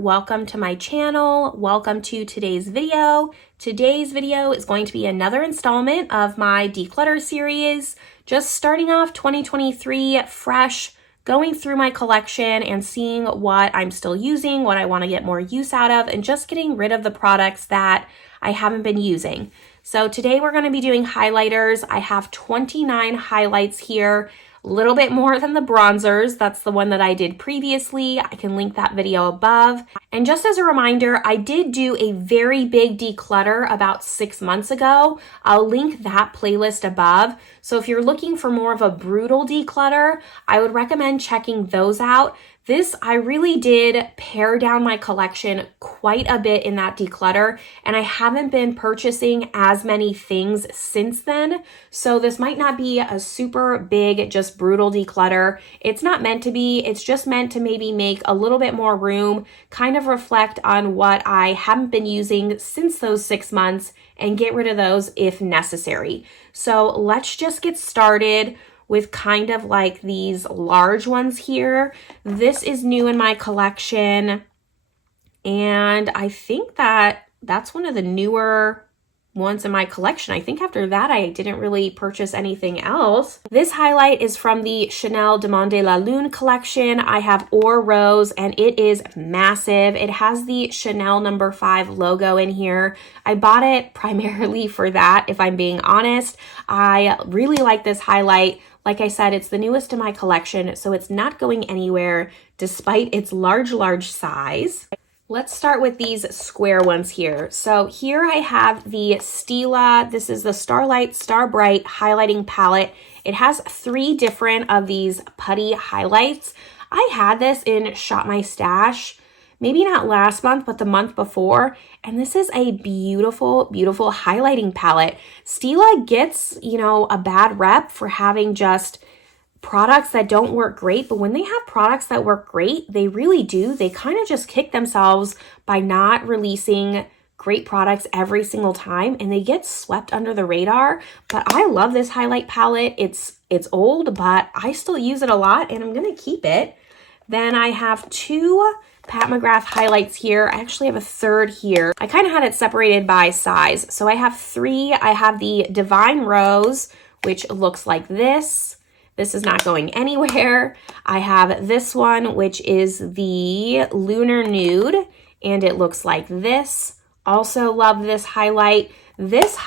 welcome to my channel. Welcome to today's video. Today's video is going to be another installment of my Declutter series. Just starting off 2023 fresh, going through my collection and seeing what I'm still using, what I want to get more use out of, and just getting rid of the products that I haven't been using. So today we're going to be doing highlighters. I have 29 highlights here. A little bit more than the bronzers. That's the one that I did previously. I can link that video above. And just as a reminder, I did do a very big declutter about 6 months ago. I'll link that playlist above. So if you're looking for more of a brutal declutter, I would recommend checking those out. I really did pare down my collection quite a bit in that declutter, and I haven't been purchasing as many things since then. So this might not be a super big, just brutal declutter. It's not meant to be. It's just meant to maybe make a little bit more room, kind of reflect on what I haven't been using since those 6 months and get rid of those if necessary. So let's just get started with kind of like these large ones here. This is new in my collection, and I think that's one of the newer ones in my collection. I think after that, I didn't really purchase anything else. This highlight is from the Chanel Demande la Lune collection. I have Or Rose, and it is massive. It has the Chanel No. 5 logo in here. I bought it primarily for that, if I'm being honest. I really like this highlight. Like I said, it's the newest in my collection, so it's not going anywhere despite its large size. Let's start with these square ones here. So here I have the Stila. This is the Starlight Star Bright highlighting palette. It has 3 different of these putty highlights. I had this in Shop My Stash, maybe not last month, but the month before. And this is a beautiful highlighting palette. Stila gets, a bad rep for having just products that don't work great, but when they have products that work great, they really do. They kind of just kick themselves by not releasing great products every single time, and they get swept under the radar. But I love this highlight palette. It's old, but I still use it a lot, and I'm gonna keep it. Then I have 2 Pat McGrath highlights here. I actually have a third here. I kind of had it separated by size. So I have 3. I have the Divine Rose, which looks like this. This is not going anywhere. I have this one, which is the Lunar Nude, and it looks like this. Also love this highlight. This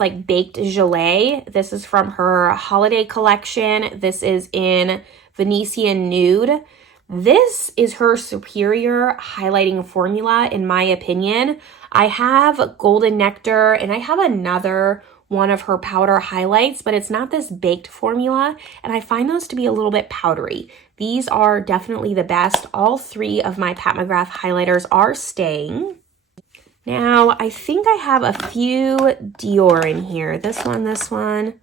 like baked gelée, this is from her holiday collection. This is in Venetian Nude. This is her superior highlighting formula, in my opinion. I have Golden Nectar, and I have another one of her powder highlights, but it's not this baked formula, and I find those to be a little bit powdery. These are definitely the best. All 3 of my Pat McGrath highlighters are staying. Now, I think I have a few Dior in here. This one.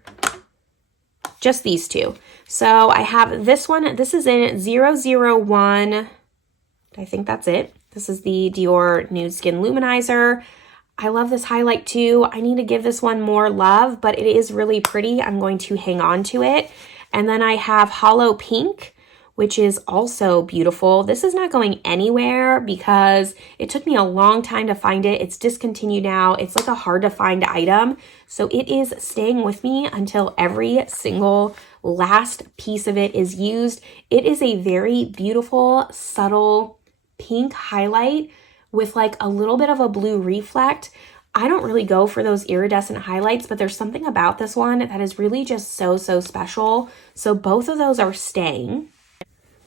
Just these 2. So I have this one. This is in 001. I think that's it. This is the Dior Nude Skin Luminizer. I love this highlight too. I need to give this one more love, but it is really pretty. I'm going to hang on to it. And then I have Hollow Pink, which is also beautiful. This is not going anywhere because it took me a long time to find it. It's discontinued now. It's like a hard to find item. So it is staying with me until every single last piece of it is used. It is a very beautiful, subtle pink highlight with like a little bit of a blue reflect. I don't really go for those iridescent highlights, but there's something about this one that is really just so special. So both of those are staying.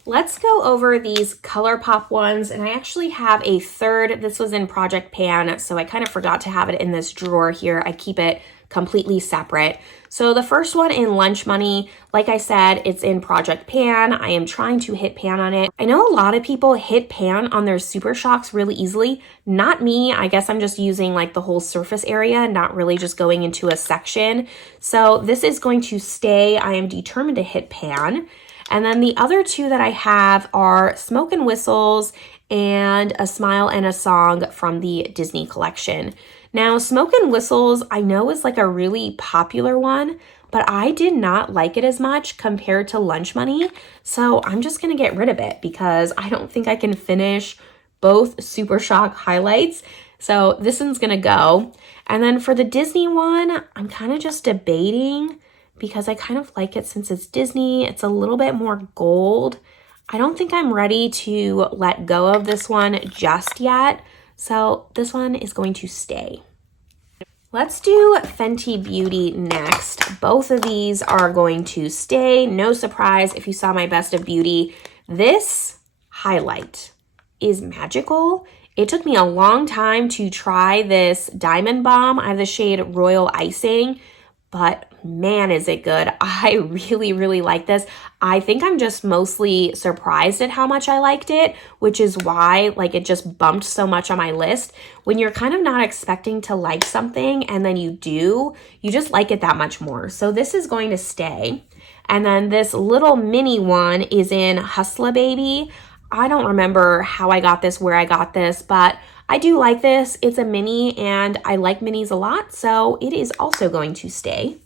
Let's go over these ColourPop ones, and I actually have a third. This was in Project Pan, so I kind of forgot to have it in this drawer here. I keep it completely separate. So the first one in Lunch Money, like I said, it's in Project Pan. I am trying to hit pan on it. I know a lot of people hit pan on their Super Shocks really easily. Not me. I guess I'm just using like the whole surface area, not really just going into a section. So this is going to stay. I am determined to hit pan. And then the other 2 that I have are Smoke and Whistles and A Smile and a Song from the Disney collection. Now, Smoke and Whistles, I know is like a really popular one, but I did not like it as much compared to Lunch Money. So I'm just going to get rid of it because I don't think I can finish both Super Shock highlights. So this one's gonna go. And then for the Disney one, I'm kind of just debating because I kind of like it since it's Disney. It's a little bit more gold. I don't think I'm ready to let go of this one just yet. So this one is going to stay. Let's do Fenty Beauty next. Both of these are going to stay. No surprise if you saw my Best of Beauty. This highlight is magical. It took me a long time to try this Diamond Bomb. I have the shade Royal Icing, but man, is it good. I really, really like this. I think I'm just mostly surprised at how much I liked it, which is why like it just bumped so much on my list. When you're kind of not expecting to like something and then you do, you just like it that much more. So this is going to stay. And then this little mini one is in Hustla Baby. I don't remember how I got this, where I got this, but I do like this. It's a mini and I like minis a lot, so it is also going to stay.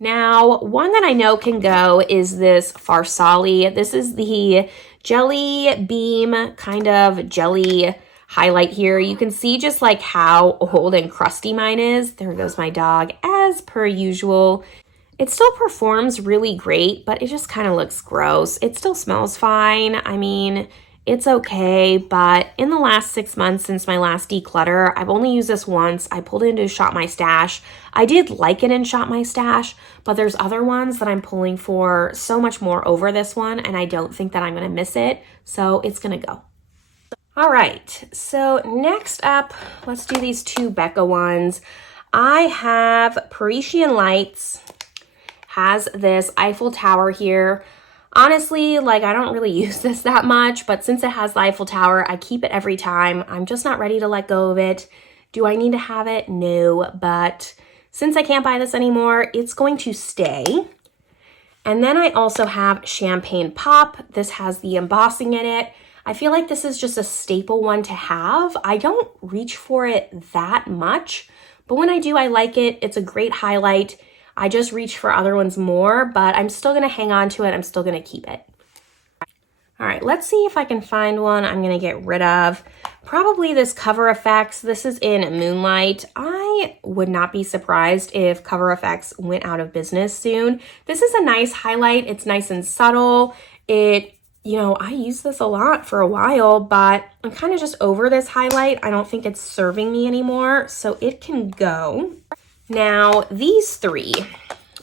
Now, one that I know can go is this Farsali. This is the Jelly Beam kind of jelly highlight here. You can see just like how old and crusty mine is. There goes my dog, as per usual. It still performs really great, but it just kind of looks gross. It still smells fine. I mean, it's okay, but in the last 6 months since my last declutter, I've only used this once. I pulled it into Shop My Stash. I did like it in Shop My Stash, but there's other ones that I'm pulling for so much more over this one, and I don't think that I'm gonna miss it, so it's gonna go. All right, so next up, let's do these two Becca ones. I have Parisian Lights, has this Eiffel Tower here. Honestly, like I don't really use this that much, but since it has the Eiffel Tower, I keep it every time. I'm just not ready to let go of it. Do I need to have it? No, but since I can't buy this anymore, it's going to stay. And then I also have Champagne Pop. This has the embossing in it. I feel like this is just a staple one to have. I don't reach for it that much, but when I do, I like it. It's a great highlight. I just reach for other ones more, but I'm still gonna hang on to it. I'm still gonna keep it. All right, let's see if I can find one I'm gonna get rid of. Probably this Cover FX. This is in Moonlight. I would not be surprised if Cover FX went out of business soon. This is a nice highlight. It's nice and subtle. I used this a lot for a while, but I'm kind of just over this highlight. I don't think it's serving me anymore, so it can go. Now, these three.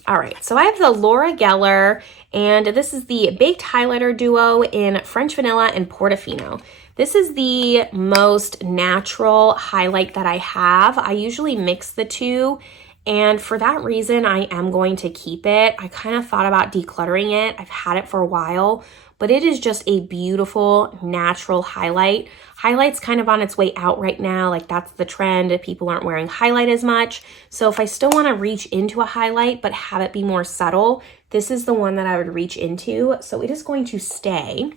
All right, so I have the Laura Geller, and this is the Baked Highlighter Duo in French Vanilla and Portofino. This is the most natural highlight that I have. I usually mix the two, and for that reason, I am going to keep it. I kind of thought about decluttering it. I've had it for a while, but it is just a beautiful, natural highlight. Highlight's kind of on its way out right now. Like that's the trend. People aren't wearing highlight as much. So if I still want to reach into a highlight, but have it be more subtle, this is the one that I would reach into. So it is going to stay.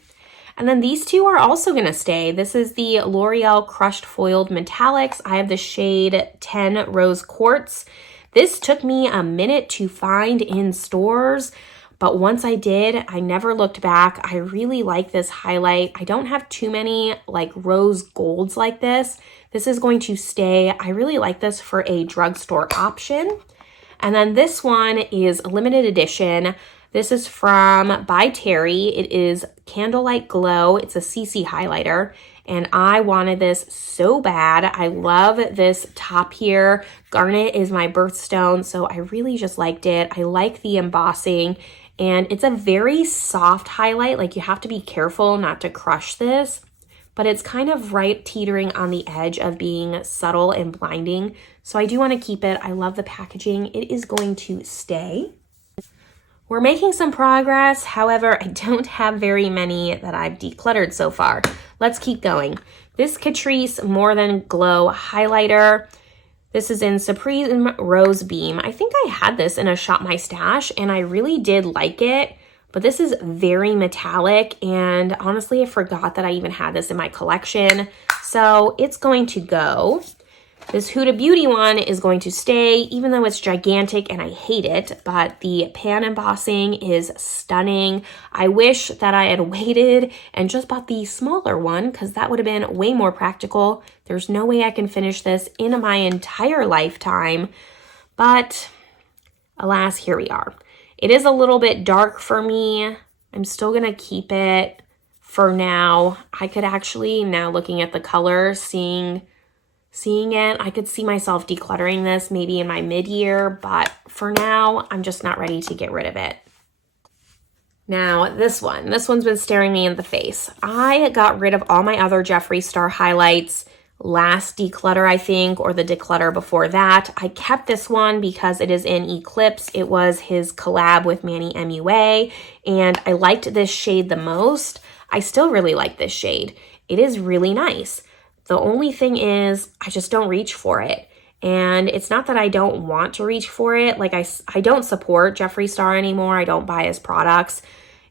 And then these two are also going to stay. This is the L'Oreal Crushed Foiled Metallics. I have the shade 10 Rose Quartz. This took me a minute to find in stores, but once I did, I never looked back. I really like this highlight. I don't have too many like rose golds like this. This is going to stay. I really like this for a drugstore option. And then this one is limited edition. This is from by Terry. It is Candlelight Glow. It's a CC highlighter, and I wanted this so bad. I love this top here. Garnet is my birthstone, so I really just liked it. I like the embossing, and it's a very soft highlight. Like you have to be careful not to crush this, but it's kind of right teetering on the edge of being subtle and blinding. So I do want to keep it. I love the packaging. It is going to stay. We're making some progress. However, I don't have very many that I've decluttered so far. Let's keep going. This Catrice More Than Glow highlighter. This is in Supreme Rose Beam. I think I had this in a Shop My Stash and I really did like it, but this is very metallic, and honestly, I forgot that I even had this in my collection. So it's going to go. This Huda Beauty one is going to stay, even though it's gigantic and I hate it, but the pan embossing is stunning. I wish that I had waited and just bought the smaller one because that would have been way more practical. There's no way I can finish this in my entire lifetime, but alas, here we are. It is a little bit dark for me. I'm still gonna keep it for now. I could actually, now looking at the color, seeing it, I could see myself decluttering this maybe in my mid-year, but for now, I'm just not ready to get rid of it. Now, this one's been staring me in the face. I got rid of all my other Jeffree Star highlights last declutter, I think, or the declutter before that. I kept this one because it is in Eclipse. It was his collab with Manny MUA, and I liked this shade the most. I still really like this shade. It is really nice. The only thing is I just don't reach for it. And it's not that I don't want to reach for it. Like I don't support Jeffree Star anymore. I don't buy his products.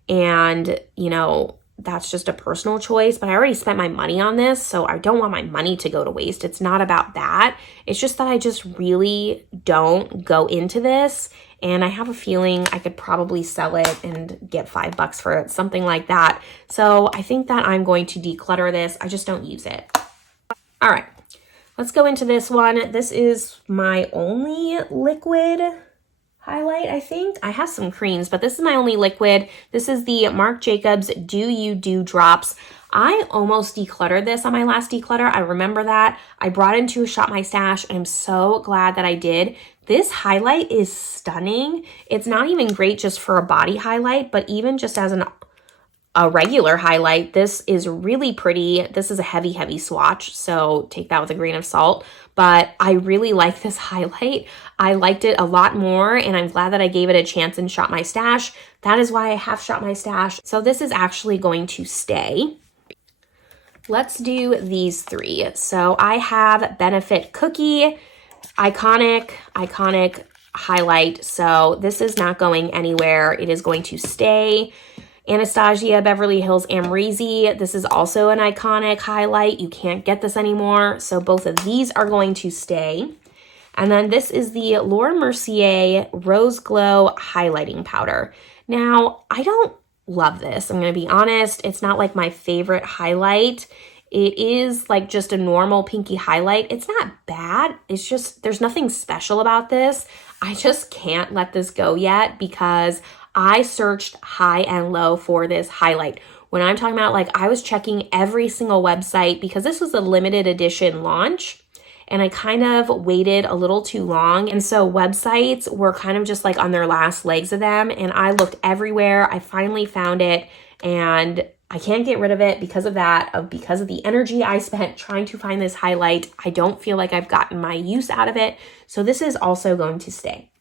And, you know, that's just a personal choice. But I already spent my money on this, so I don't want my money to go to waste. It's not about that. It's just that I just really don't go into this. And I have a feeling I could probably sell it and get $5 for it, something like that. So I think that I'm going to declutter this. I just don't use it. All right, let's go into this one. This is my only liquid highlight, I think. I have some creams, but this is my only liquid. This is the Marc Jacobs Do You Do Drops. I almost decluttered this on my last declutter. I remember that. I brought it into a Shop My Stash, and I'm so glad that I did. This highlight is stunning. It's not even great just for a body highlight, but even just as a regular highlight, this is really pretty. This is a heavy, heavy swatch, so take that with a grain of salt. But I really like this highlight. I liked it a lot more, and I'm glad that I gave it a chance and Shop My Stash. That is why I have Shop My Stash. So this is actually going to stay. Let's do these three. So I have Benefit Cookie, iconic highlight. So this is not going anywhere. It is going to stay. Anastasia Beverly Hills Amrezy. This is also an iconic highlight. You can't get this anymore. So both of these are going to stay. And then this is the Laura Mercier Rose Glow Highlighting Powder. Now, I don't love this. I'm going to be honest. It's not like my favorite highlight. It is like just a normal pinky highlight. It's not bad. It's just, there's nothing special about this. I just can't let this go yet because I searched high and low for this highlight. When I'm talking about, like, I was checking every single website because this was a limited edition launch and I kind of waited a little too long. And so websites were kind of just like on their last legs of them. And I looked everywhere. I finally found it and I can't get rid of it because of that, because of the energy I spent trying to find this highlight. I don't feel like I've gotten my use out of it. So this is also going to stay.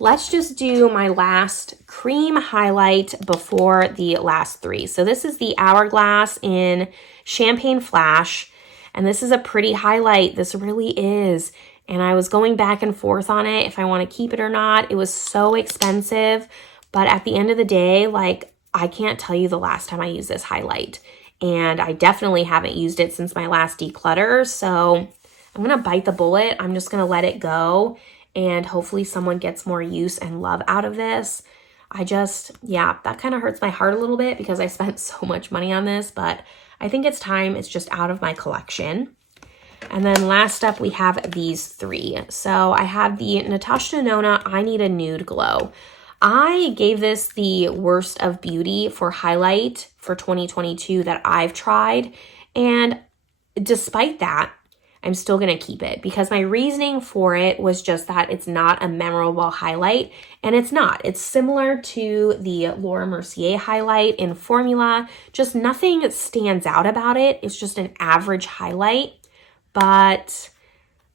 Let's just do my last cream highlight before the last three. So this is the Hourglass in Champagne Flash, and this is a pretty highlight. This really is. And I was going back and forth on it if I want to keep it or not. It was so expensive, but at the end of the day, like, I can't tell you the last time I used this highlight. And I definitely haven't used it since my last declutter. So I'm going to bite the bullet. I'm just going to let it go. And hopefully someone gets more use and love out of this. That kind of hurts my heart a little bit because I spent so much money on this, but I think it's time. It's just out of my collection. And then last up, we have these three. So I have the Natasha Denona I Need a Nude Glow. I gave this the worst of beauty for highlight for 2022 that I've tried. And despite that, I'm still going to keep it because my reasoning for it was just that it's not a memorable highlight, and it's not. It's similar to the Laura Mercier highlight in formula, just nothing stands out about it. It's just an average highlight, but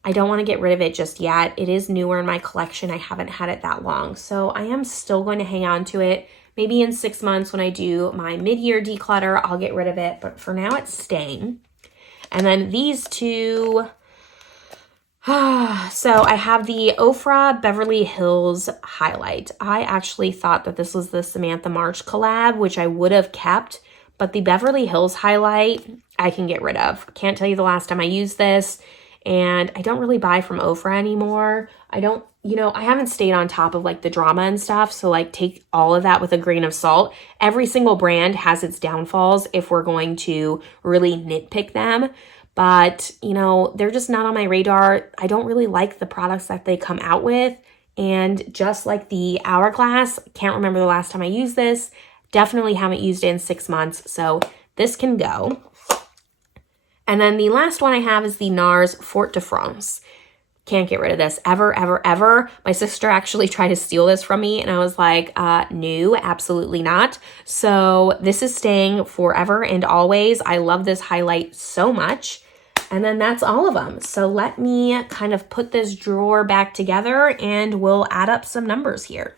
I don't want to get rid of it just yet. It is newer in my collection. I haven't had it that long, so I am still going to hang on to it. Maybe in 6 months when I do my mid-year declutter, I'll get rid of it, but for now it's staying. And then these two, so I have the Ofra Beverly Hills highlight. I actually thought that this was the Samantha March collab, which I would have kept, but the Beverly Hills highlight, I can get rid of. Can't tell you the last time I used this. and I don't really buy from Ofra anymore. I haven't stayed on top of like the drama and stuff, so like take all of that with a grain of salt. Every single brand has its downfalls if we're going to really nitpick them, but they're just not on my radar. I don't really like the products that they come out with, and just like the Hourglass, can't remember the last time I used this. Definitely haven't used it in 6 months, so this can go. And then the last one I have is the NARS Fort de France. Can't get rid of this ever, ever, ever. My sister actually tried to steal this from me, and I was like, no, absolutely not. So this is staying forever and always. I love this highlight so much. And then that's all of them. So let me kind of put this drawer back together and we'll add up some numbers here.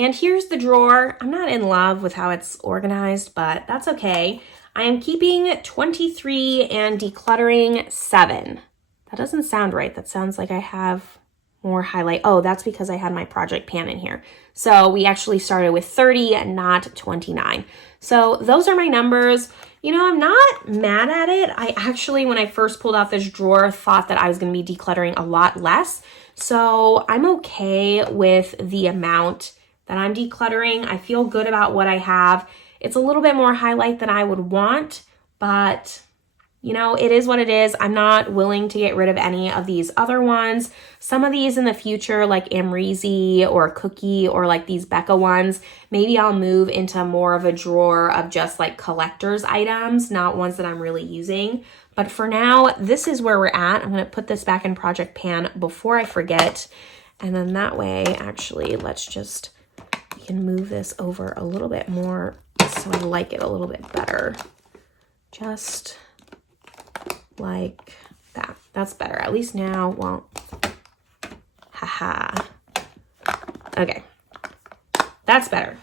And here's the drawer. I'm not in love with how it's organized, but that's okay. I am keeping 23 and decluttering 7. That doesn't sound right. That sounds like I have more highlight. Oh, that's because I had my project pan in here. So we actually started with 30 and not 29. So those are my numbers. I'm not mad at it. I actually, when I first pulled out this drawer, thought that I was going to be decluttering a lot less. So I'm okay with the amount that I'm decluttering. I feel good about what I have. It's a little bit more highlight than I would want, but it is what it is. I'm not willing to get rid of any of these other ones. Some of these in the future, like Amrezy or Cookie or like these Becca ones, maybe I'll move into more of a drawer of just like collector's items, not ones that I'm really using. But for now, this is where we're at. I'm going to put this back in Project Pan before I forget. And then that way, actually, we can move this over a little bit more so I like it a little bit better. Just like that. That's better. At least now, well, haha. Okay, that's better.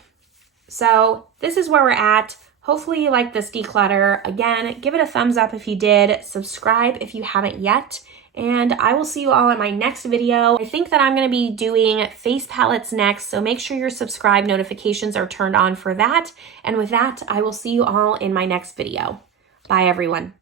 So this is where we're at. Hopefully you like this declutter. Again, give it a thumbs up if you did. Subscribe if you haven't yet. And I will see you all in my next video. I think that I'm going to be doing face palettes next, so make sure your subscribe notifications are turned on for that. And with that, I will see you all in my next video. Bye, everyone.